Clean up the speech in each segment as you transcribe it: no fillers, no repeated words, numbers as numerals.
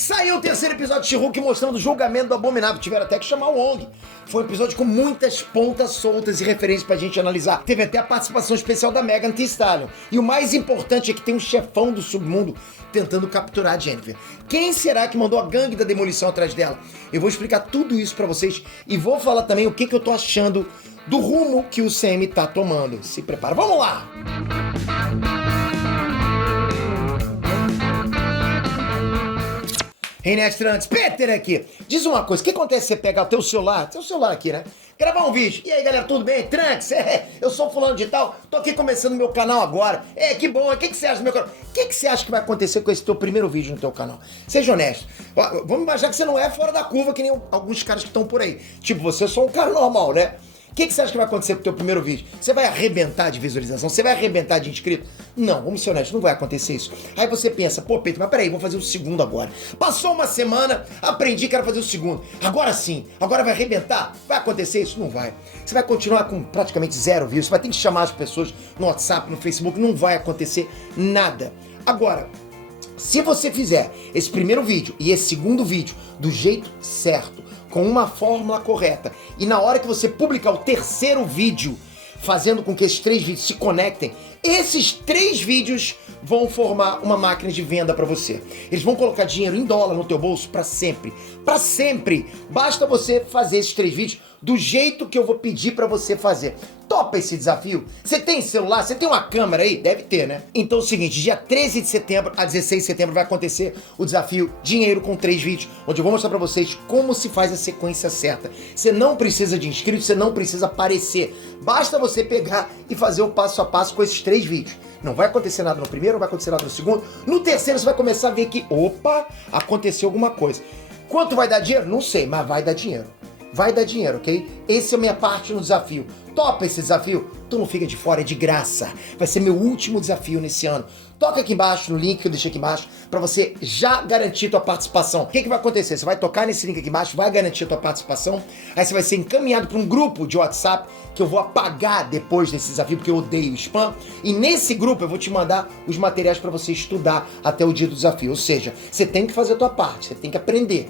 Saiu o terceiro episódio de She-Hulk mostrando o julgamento do Abominável. Tiveram até que chamar o Wong. Foi um episódio com muitas pontas soltas e referências pra gente analisar. Teve até a participação especial da Megan Thee Stallion. E o mais importante é que tem um chefão do submundo tentando capturar a Jennifer. Quem será que mandou a gangue da demolição atrás dela? Eu vou explicar tudo isso pra vocês e vou falar também o que eu tô achando do rumo que o CM tá tomando. Se prepara, vamos lá! René Trunks, Peter aqui. Diz uma coisa, o que acontece se você pegar o teu celular aqui, né? Gravar um vídeo. E aí, galera, tudo bem? Trunks, eu sou fulano de tal, tô aqui começando meu canal agora. Que bom, o que você acha do meu canal? O que você acha que vai acontecer com esse teu primeiro vídeo no teu canal? Seja honesto. Vamos imaginar que você não é fora da curva que nem alguns caras que estão por aí. Tipo, você é só um cara normal, né? O que você acha que vai acontecer com o teu primeiro vídeo? Você vai arrebentar de visualização? Você vai arrebentar de inscrito? Não, vamos ser honestos, não vai acontecer isso. Aí você pensa, pô, Pedro, mas peraí, vou fazer o segundo agora. Passou uma semana, aprendi que era fazer o segundo. Agora sim, agora vai arrebentar? Vai acontecer isso? Não vai. Você vai continuar com praticamente 0 views, você vai ter que chamar as pessoas no WhatsApp, no Facebook, não vai acontecer nada. Agora, se você fizer esse primeiro vídeo e esse segundo vídeo do jeito certo, com uma fórmula correta, e na hora que você publicar o terceiro vídeo, fazendo com que esses 3 vídeos se conectem, esses 3 vídeos vão formar uma máquina de venda para você. Eles vão colocar dinheiro em dólar no teu bolso para sempre. Para sempre! Basta você fazer esses 3 vídeos do jeito que eu vou pedir para você fazer. Topa esse desafio? Você tem celular? Você tem uma câmera aí? Deve ter, né? Então é o seguinte, dia 13 de setembro a 16 de setembro vai acontecer o desafio Dinheiro com 3 vídeos, onde eu vou mostrar pra vocês como se faz a sequência certa. Você não precisa de inscritos, você não precisa aparecer. Basta você pegar e fazer o passo a passo com esses 3 vídeos. Não vai acontecer nada no primeiro, não vai acontecer nada no segundo. No terceiro você vai começar a ver que, opa, aconteceu alguma coisa. Quanto vai dar dinheiro? Não sei, mas vai dar dinheiro. Vai dar dinheiro, ok? Essa é a minha parte no desafio. Topa esse desafio? Tu não fica de fora, é de graça. Vai ser meu último desafio nesse ano. Toca aqui embaixo, no link que eu deixei aqui embaixo, pra você já garantir tua participação. O que vai acontecer? Você vai tocar nesse link aqui embaixo, vai garantir a tua participação, aí você vai ser encaminhado para um grupo de WhatsApp que eu vou apagar depois desse desafio, porque eu odeio spam. E nesse grupo eu vou te mandar os materiais pra você estudar até o dia do desafio. Ou seja, você tem que fazer a tua parte, você tem que aprender.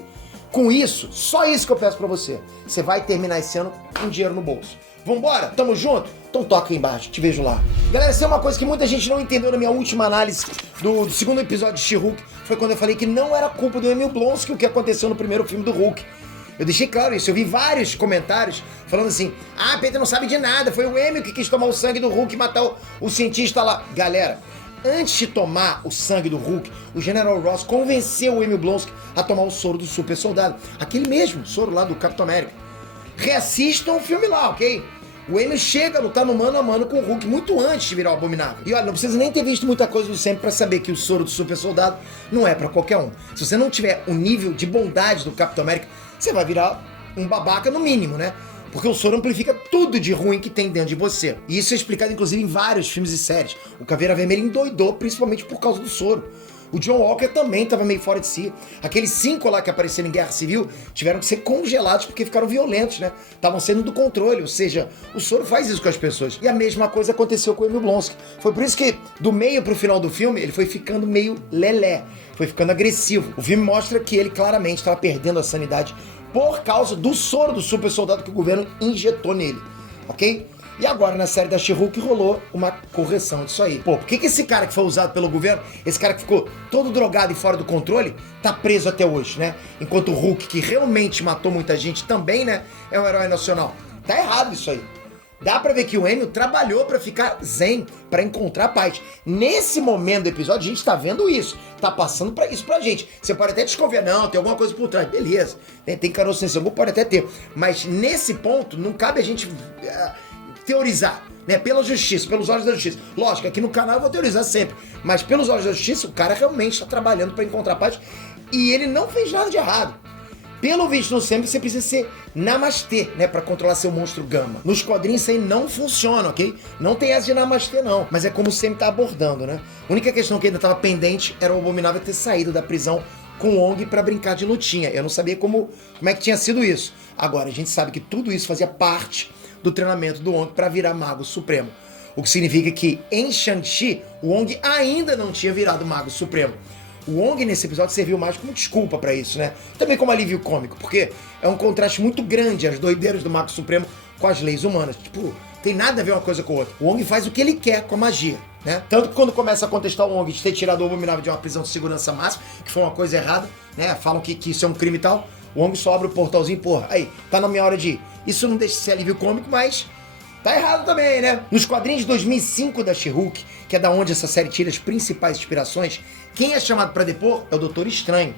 Com isso, só isso que eu peço pra você. Você vai terminar esse ano com dinheiro no bolso. Vambora? Tamo junto? Então toca aí embaixo, te vejo lá. Galera, isso é uma coisa que muita gente não entendeu na minha última análise do segundo episódio de She-Hulk. Foi quando eu falei que não era culpa do Emil Blonsky o que aconteceu no primeiro filme do Hulk. Eu deixei claro isso, eu vi vários comentários falando assim: ah, Pedro não sabe de nada, foi o Emil que quis tomar o sangue do Hulk e matar o cientista lá. Galera, antes de tomar o sangue do Hulk, o General Ross convenceu o Emil Blonsky a tomar o soro do super soldado. Aquele mesmo soro lá do Capitão América. Reassistam o filme lá, ok? O Emil chega a lutar no mano a mano com o Hulk muito antes de virar o Abominável. E olha, não precisa nem ter visto muita coisa do sempre pra saber que o soro do super soldado não é pra qualquer um. Se você não tiver o nível de bondade do Capitão América, você vai virar um babaca no mínimo, né? Porque o soro amplifica tudo de ruim que tem dentro de você. E isso é explicado, inclusive, em vários filmes e séries. O Caveira Vermelha endoidou, principalmente por causa do soro. O John Walker também estava meio fora de si. Aqueles 5 lá que apareceram em Guerra Civil tiveram que ser congelados porque ficaram violentos, né? Estavam saindo do controle, ou seja, o soro faz isso com as pessoas. E a mesma coisa aconteceu com o Emil Blonsky. Foi por isso que, do meio pro final do filme, ele foi ficando meio lelé. Foi ficando agressivo. O filme mostra que ele claramente estava perdendo a sanidade por causa do soro do super soldado que o governo injetou nele, ok? E agora, na série da She-Hulk, rolou uma correção disso aí. Pô, por que esse cara que foi usado pelo governo, esse cara que ficou todo drogado e fora do controle, tá preso até hoje, né? Enquanto o Hulk, que realmente matou muita gente também, né, é um herói nacional. Tá errado isso aí. Dá pra ver que o Emil trabalhou pra ficar zen, pra encontrar paz. Nesse momento do episódio, a gente tá vendo isso. Tá passando isso pra gente. Você pode até desconfiar, não, tem alguma coisa por trás. Beleza, tem caroço nesse angu, pode até ter. Mas nesse ponto, não cabe a gente teorizar, né? Pela justiça, pelos olhos da justiça. Lógico, aqui no canal eu vou teorizar sempre. Mas pelos olhos da justiça, o cara realmente tá trabalhando pra encontrar paz. E ele não fez nada de errado. Pelo visto no sempre, você precisa ser namastê, né, pra controlar seu monstro gama. Nos quadrinhos isso aí não funciona, ok? Não tem essa de namastê não, mas é como o sempre tá abordando, né? A única questão que ainda tava pendente era o Abominável ter saído da prisão com o Wong pra brincar de lutinha. Eu não sabia como é que tinha sido isso. Agora, a gente sabe que tudo isso fazia parte do treinamento do Wong pra virar Mago Supremo. O que significa que em Shang-Chi, o Wong ainda não tinha virado Mago Supremo. O Wong nesse episódio serviu mais como desculpa pra isso, né? Também como alívio cômico, porque é um contraste muito grande as doideiras do Mago Supremo com as leis humanas. Tipo, tem nada a ver uma coisa com a outra. O Wong faz o que ele quer com a magia, né? Tanto que quando começa a contestar o Wong de ter tirado o Abominável de uma prisão de segurança máxima, que foi uma coisa errada, né? Falam que isso é um crime e tal. O Wong só abre o portalzinho, porra, aí, tá na minha hora de ir. Isso não deixa de ser alívio cômico, mas tá errado também, né? Nos quadrinhos de 2005 da She-Hulk, que é da onde essa série tira as principais inspirações, quem é chamado pra depor é o Doutor Estranho,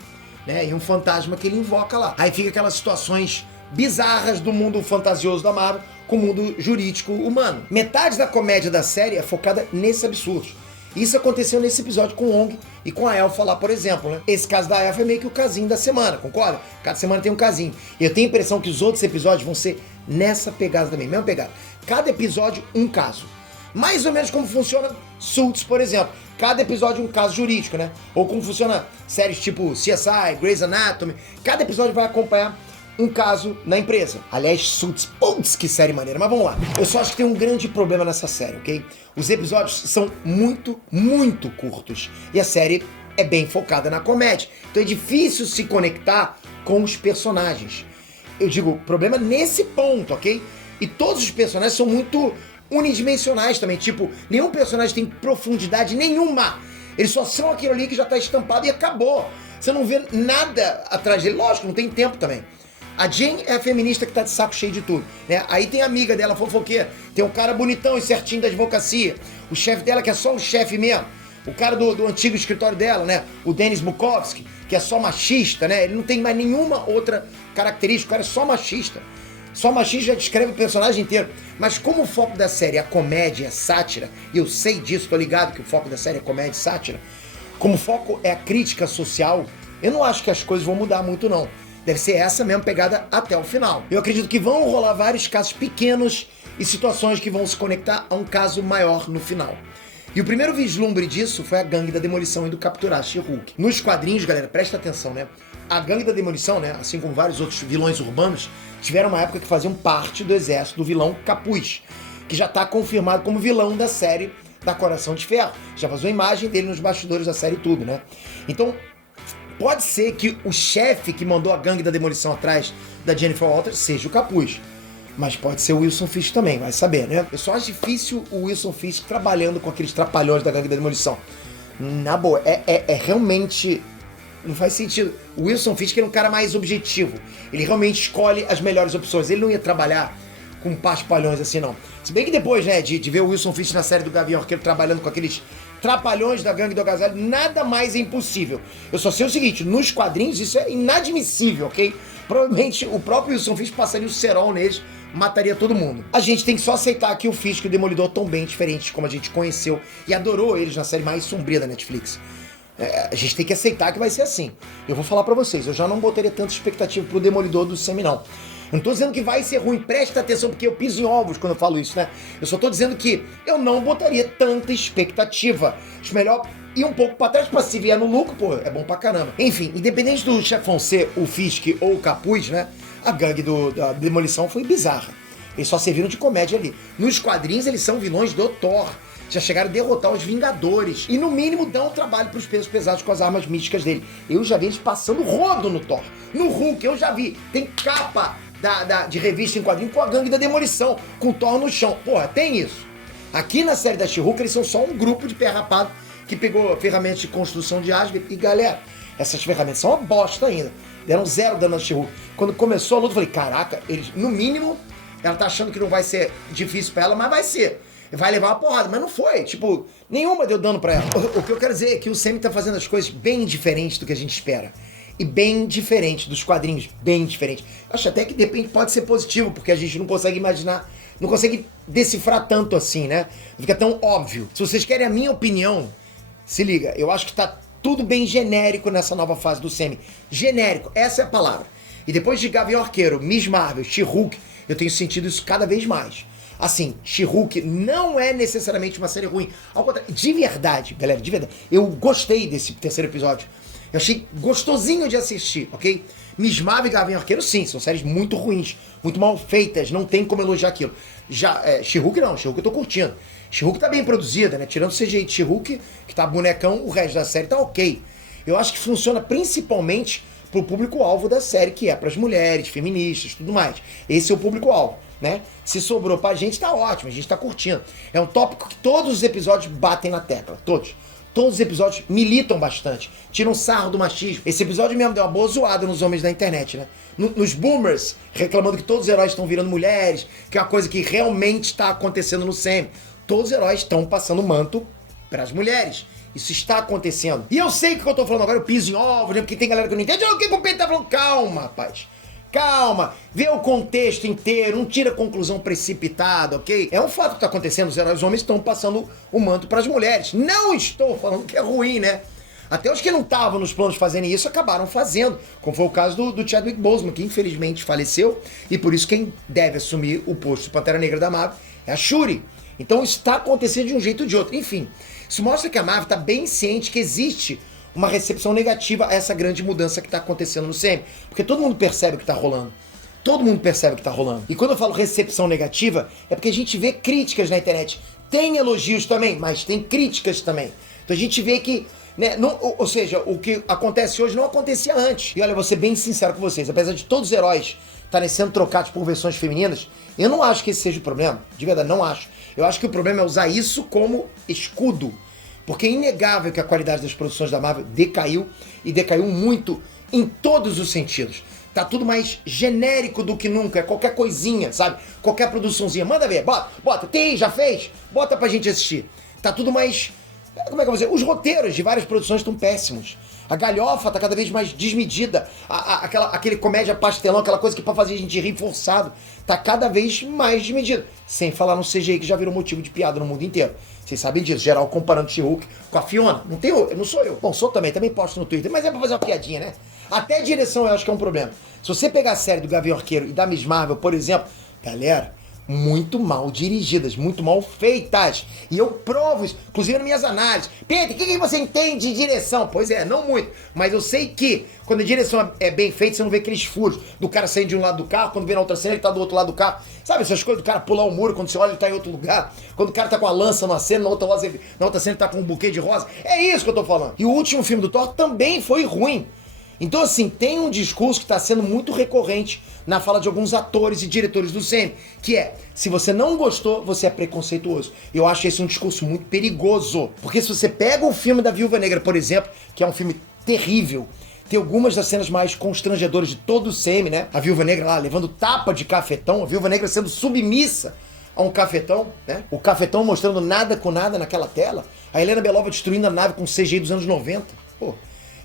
né? E um fantasma que ele invoca lá. Aí fica aquelas situações bizarras do mundo fantasioso da Marvel com o mundo jurídico humano. Metade da comédia da série é focada nesse absurdo. Isso aconteceu nesse episódio com o Wong e com a Elfa lá, por exemplo, né? Esse caso da Elfa é meio que o casinho da semana, concorda? Cada semana tem um casinho. E eu tenho a impressão que os outros episódios vão ser nessa pegada também, mesma pegada. Cada episódio, um caso. Mais ou menos como funciona Suits, por exemplo. Cada episódio um caso jurídico, né? Ou como funciona séries tipo CSI, Grey's Anatomy. Cada episódio vai acompanhar um caso na empresa. Aliás, Suits, putz, que série maneira. Mas vamos lá. Eu só acho que tem um grande problema nessa série, ok? Os episódios são muito, muito curtos. E a série é bem focada na comédia. Então é difícil se conectar com os personagens. Eu digo, problema nesse ponto, ok? E todos os personagens são muito unidimensionais também. Tipo, nenhum personagem tem profundidade nenhuma. Eles só são aquilo ali que já tá estampado e acabou. Você não vê nada atrás dele. Lógico, não tem tempo também. A Jane é a feminista que tá de saco cheio de tudo, né? Aí tem a amiga dela, fofoqueira. Tem um cara bonitão e certinho da advocacia. O chefe dela que é só um chefe mesmo. O cara do antigo escritório dela, né? O Denis Bukowski, que é só machista, né? Ele não tem mais nenhuma outra característica. O cara é só machista. Só machista já descreve o personagem inteiro. Mas como o foco da série é a comédia, a sátira, e eu sei disso, tô ligado que o foco da série é comédia e sátira, como o foco é a crítica social, eu não acho que as coisas vão mudar muito, não. Deve ser essa mesma pegada até o final. Eu acredito que vão rolar vários casos pequenos e situações que vão se conectar a um caso maior no final. E o primeiro vislumbre disso foi a Gangue da Demolição indo capturar a She-Hulk. Nos quadrinhos, galera, presta atenção, né? A Gangue da Demolição, né, assim como vários outros vilões urbanos, tiveram uma época que faziam parte do exército do vilão Capuz, que já tá confirmado como vilão da série da Coração de Ferro. Já vazou a imagem dele nos bastidores da série e tudo, né? Então, pode ser que o chefe que mandou a Gangue da Demolição atrás da Jennifer Walters seja o Capuz. Mas pode ser o Wilson Fisk também, vai saber, né? Eu só acho difícil o Wilson Fisk trabalhando com aqueles trapalhões da Gangue da Demolição. Na boa, é realmente... Não faz sentido. O Wilson Fisk é um cara mais objetivo. Ele realmente escolhe as melhores opções. Ele não ia trabalhar com paspalhões assim, não. Se bem que depois, né, de ver o Wilson Fisk na série do Gavião Arqueiro trabalhando com aqueles trapalhões da Gangue do Agasalho, nada mais é impossível. Eu só sei o seguinte, nos quadrinhos isso é inadmissível, ok? Provavelmente o próprio Wilson Fisk passaria o cerol neles, mataria todo mundo. A gente tem que só aceitar que o Fisk e o Demolidor estão bem diferentes, como a gente conheceu e adorou eles na série mais sombria da Netflix. A gente tem que aceitar que vai ser assim. Eu vou falar pra vocês, eu já não botaria tanta expectativa pro Demolidor do Sam, não. Eu não tô dizendo que vai ser ruim, presta atenção, porque eu piso em ovos quando eu falo isso, né? Eu só tô dizendo que eu não botaria tanta expectativa. Acho melhor ir um pouco pra trás, pra se vier no lucro, pô, é bom pra caramba. Enfim, independente do chefão ser o Fisk ou o Capuz, né? A gangue da Demolição foi bizarra. Eles só serviram de comédia ali. Nos quadrinhos, eles são vilões do Thor. Já chegaram a derrotar os Vingadores. E no mínimo dão trabalho pros pesos pesados com as armas místicas dele. Eu já vi eles passando rodo no Thor. No Hulk, eu já vi. Tem capa de revista em quadrinho com a Gangue da Demolição, com o Thor no chão. Porra, tem isso. Aqui na série da She-Hulk, eles são só um grupo de pé rapado que pegou ferramentas de construção de Asgard. E galera, essas ferramentas são uma bosta ainda. Deram 0 dano na She-Hulk. Quando começou a luta, eu falei, caraca, eles, no mínimo, ela tá achando que não vai ser difícil pra ela, mas vai ser. Vai levar uma porrada, mas não foi, tipo, nenhuma deu dano pra ela. O que eu quero dizer é que o Sam tá fazendo as coisas bem diferentes do que a gente espera. E bem diferente dos quadrinhos, bem diferente. Acho até que de repente pode ser positivo, porque a gente não consegue imaginar, não consegue decifrar tanto assim, né? Fica tão óbvio. Se vocês querem a minha opinião, se liga, eu acho que tá tudo bem genérico nessa nova fase do Sam. Genérico, essa é a palavra. E depois de Gavião Arqueiro, Miss Marvel, She-Hulk, eu tenho sentido isso cada vez mais. Assim, She-Hulk não é necessariamente uma série ruim. Ao contrário, de verdade, galera, de verdade. Eu gostei desse terceiro episódio. Eu achei gostosinho de assistir, ok? Miss Marvel e Gavião Arqueiro, sim, são séries muito ruins, muito mal feitas, não tem como elogiar aquilo. Já, She-Hulk não, She-Hulk eu tô curtindo. She-Hulk tá bem produzida, né? Tirando o CGI de She-Hulk, que tá bonecão, o resto da série tá ok. Eu acho que funciona principalmente pro público-alvo da série, que é pras mulheres, feministas, tudo mais. Esse é o público-alvo, né? Se sobrou pra gente, tá ótimo, a gente tá curtindo. É um tópico que todos os episódios batem na tecla, todos. Todos os episódios militam bastante, tiram sarro do machismo. Esse episódio mesmo deu uma boa zoada nos homens da internet, né? Nos boomers, reclamando que todos os heróis estão virando mulheres, que é uma coisa que realmente está acontecendo no SEMI. Todos os heróis estão passando manto pras mulheres. Isso está acontecendo. E eu sei que o que eu tô falando agora, eu piso em ovos, né? Porque tem galera que não entende. O que o Pedro tá falando? Calma, rapaz. Calma, vê o contexto inteiro, não tira conclusão precipitada, ok? É um fato que tá acontecendo, os heróis homens estão passando o manto pras mulheres. Não estou falando que é ruim, né? Até os que não estavam nos planos fazendo isso acabaram fazendo, como foi o caso do Chadwick Boseman, que infelizmente faleceu, e por isso quem deve assumir o posto de Pantera Negra da Marvel é a Shuri. Então isso está acontecendo de um jeito ou de outro. Enfim, isso mostra que a Marvel está bem ciente que existe uma recepção negativa a essa grande mudança que está acontecendo no CM. Porque todo mundo percebe o que está rolando. Todo mundo percebe o que está rolando. E quando eu falo recepção negativa, é porque a gente vê críticas na internet. Tem elogios também, mas tem críticas também. Então a gente vê que, né, não, ou seja, o que acontece hoje não acontecia antes. E olha, eu vou ser bem sincero com vocês, apesar de todos os heróis estarem sendo trocados por versões femininas, eu não acho que esse seja o problema. De verdade, não acho. Eu acho que o problema é usar isso como escudo. Porque é inegável que a qualidade das produções da Marvel decaiu, e decaiu muito em todos os sentidos. Tá tudo mais genérico do que nunca, é qualquer coisinha, sabe? Qualquer produçãozinha, manda ver, bota, tem, já fez, bota pra gente assistir. Tá tudo mais, como é que eu vou dizer? Os roteiros de várias produções estão péssimos. A galhofa tá cada vez mais desmedida, aquele comédia pastelão, aquela coisa que pra fazer a gente rir forçado, tá cada vez mais desmedida. Sem falar no CGI, que já virou motivo de piada no mundo inteiro. Vocês sabem disso, geral comparando She-Hulk com a Fiona. Não sou eu. Bom, sou também posto no Twitter, mas é pra fazer uma piadinha, né? Até a direção eu acho que é um problema. Se você pegar a série do Gavião Arqueiro e da Miss Marvel, por exemplo, galera, muito mal dirigidas, muito mal feitas. E eu provo isso, inclusive nas minhas análises. Pedro, o que você entende de direção? Pois é, não muito. Mas eu sei que quando a direção é bem feita, você não vê aqueles furos do cara saindo de um lado do carro, quando vê na outra cena ele tá do outro lado do carro. Sabe essas coisas do cara pular o muro, quando você olha ele tá em outro lugar. Quando o cara tá com a lança numa cena, na outra cena ele tá com um buquê de rosa. É isso que eu tô falando. E o último filme do Thor também foi ruim. Então, assim, tem um discurso que está sendo muito recorrente na fala de alguns atores e diretores do CM, que é, se você não gostou, você é preconceituoso. Eu acho esse um discurso muito perigoso, porque se você pega o filme da Viúva Negra, por exemplo, que é um filme terrível, tem algumas das cenas mais constrangedoras de todo o CM, né? A Viúva Negra lá levando tapa de cafetão, a Viúva Negra sendo submissa a um cafetão, né? O cafetão mostrando nada com nada naquela tela, a Helena Belova destruindo a nave com CGI dos anos 90, pô.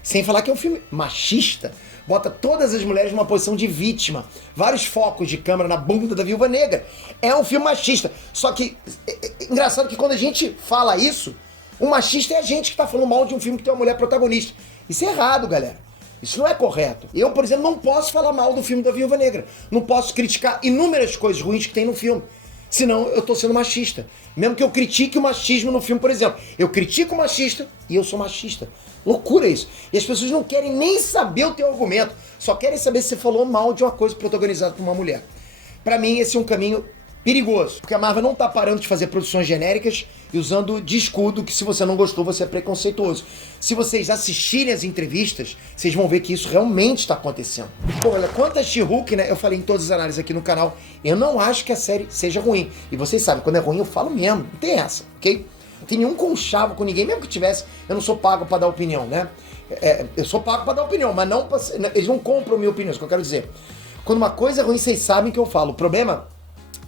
Sem falar que é um filme machista, bota todas as mulheres numa posição de vítima, vários focos de câmera na bunda da Viúva Negra. É um filme machista. Só que, engraçado que quando a gente fala isso, o machista é a gente que tá falando mal de um filme que tem uma mulher protagonista. Isso é errado, galera. Isso não é correto. Eu, por exemplo, não posso falar mal do filme da Viúva Negra. Não posso criticar inúmeras coisas ruins que tem no filme. Senão eu tô sendo machista. Mesmo que eu critique o machismo no filme, por exemplo. Eu critico o machista e eu sou machista. Loucura isso. E as pessoas não querem nem saber o teu argumento. Só querem saber se você falou mal de uma coisa protagonizada por uma mulher. Pra mim, esse é um caminho perigoso. Porque a Marvel não tá parando de fazer produções genéricas e usando de escudo que se você não gostou, você é preconceituoso. Se vocês assistirem as entrevistas, vocês vão ver que isso realmente está acontecendo. Pô, olha, quanto a She-Hulk, né? Eu falei em todas as análises aqui no canal. Eu não acho que a série seja ruim. E vocês sabem, quando é ruim eu falo mesmo. Não tem essa, ok? Não tem nenhum conchavo com ninguém. Mesmo que tivesse, eu não sou pago pra dar opinião, né? Eu sou pago pra dar opinião, mas não pra, eles não compram minha opinião, é isso que eu quero dizer. Quando uma coisa é ruim, vocês sabem que eu falo. O problema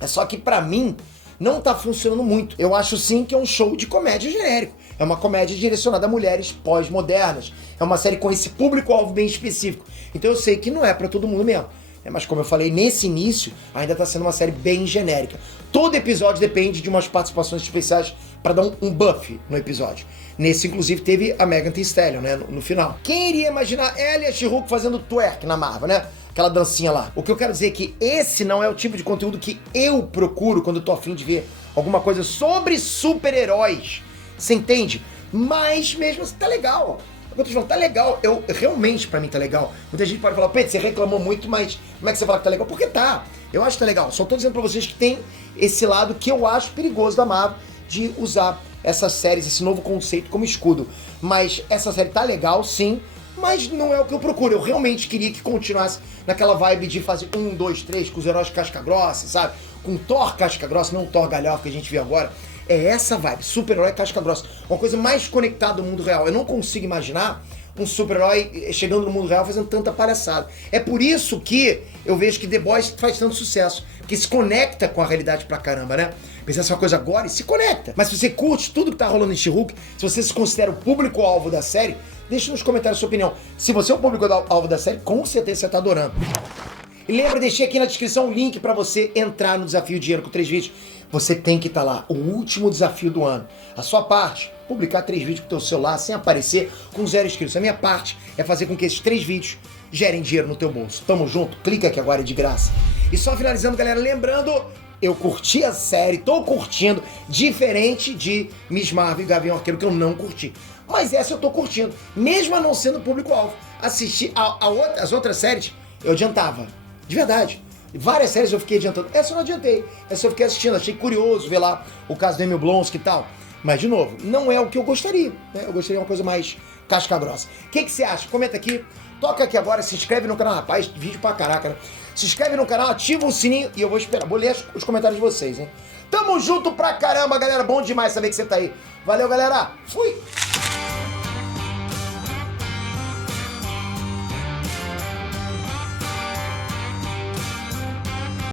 é só que pra mim não tá funcionando muito. Eu acho sim que é um show de comédia genérico. É uma comédia direcionada a mulheres pós-modernas. É uma série com esse público-alvo bem específico. Então eu sei que não é pra todo mundo mesmo. Mas como eu falei, nesse início, ainda tá sendo uma série bem genérica. Todo episódio depende de umas participações especiais pra dar um buff no episódio. Nesse, inclusive, teve a Megan Thee Stallion, né, no final. Quem iria imaginar ela e a She-Hulk fazendo twerk na Marvel, né? Aquela dancinha lá. O que eu quero dizer é que esse não é o tipo de conteúdo que eu procuro quando eu tô afim de ver alguma coisa sobre super-heróis. Você entende? Mas mesmo assim, tá legal. Eu tô falando, tá legal. Realmente, pra mim, tá legal. Muita gente pode falar, Pedro, você reclamou muito, mas como é que você fala que tá legal? Porque tá. Eu acho que tá legal. Só tô dizendo pra vocês que tem esse lado que eu acho perigoso da Marvel de usar essas séries, esse novo conceito como escudo. Mas essa série tá legal, sim, mas não é o que eu procuro. Eu realmente queria que continuasse naquela vibe de fazer 1, 2, 3 com os heróis casca grossa, sabe? Com Thor casca grossa, não o Thor galhofa que a gente vê agora. É essa vibe, super-herói casca grossa. Uma coisa mais conectada ao mundo real. Eu não consigo imaginar um super-herói chegando no mundo real fazendo tanta palhaçada. É por isso que eu vejo que The Boys faz tanto sucesso, que se conecta com a realidade pra caramba, né? Pensa essa coisa agora e se conecta. Mas se você curte tudo que tá rolando em She-Hulk, se você se considera o público-alvo da série, deixa nos comentários a sua opinião. Se você é o público-alvo da série, com certeza você tá adorando. E lembra, deixei aqui na descrição um link pra você entrar no Desafio Dinheiro com 3 vídeos. Você tem que estar lá, o último desafio do ano. A sua parte, publicar 3 vídeos com o teu celular, sem aparecer, com 0 inscritos. A minha parte é fazer com que esses 3 vídeos gerem dinheiro no teu bolso. Tamo junto? Clica aqui agora, é de graça. E só finalizando, galera, lembrando, eu curti a série, tô curtindo, diferente de Miss Marvel e Gavião Arqueiro, que eu não curti. Mas essa eu tô curtindo, mesmo a não sendo público-alvo. Assistir as outras séries, eu adiantava. De verdade. Várias séries eu fiquei adiantando. Essa eu não adiantei. Essa eu fiquei assistindo. Achei curioso ver lá o caso do Emil Blonsky e tal. Mas, de novo, não é o que eu gostaria. Né? Eu gostaria de uma coisa mais casca grossa. O que você acha? Comenta aqui. Toca aqui agora. Se inscreve no canal. Rapaz, vídeo pra caraca, né? Se inscreve no canal, ativa o sininho e eu vou esperar. Vou ler os comentários de vocês, hein? Tamo junto pra caramba, galera. Bom demais saber que você tá aí. Valeu, galera. Fui!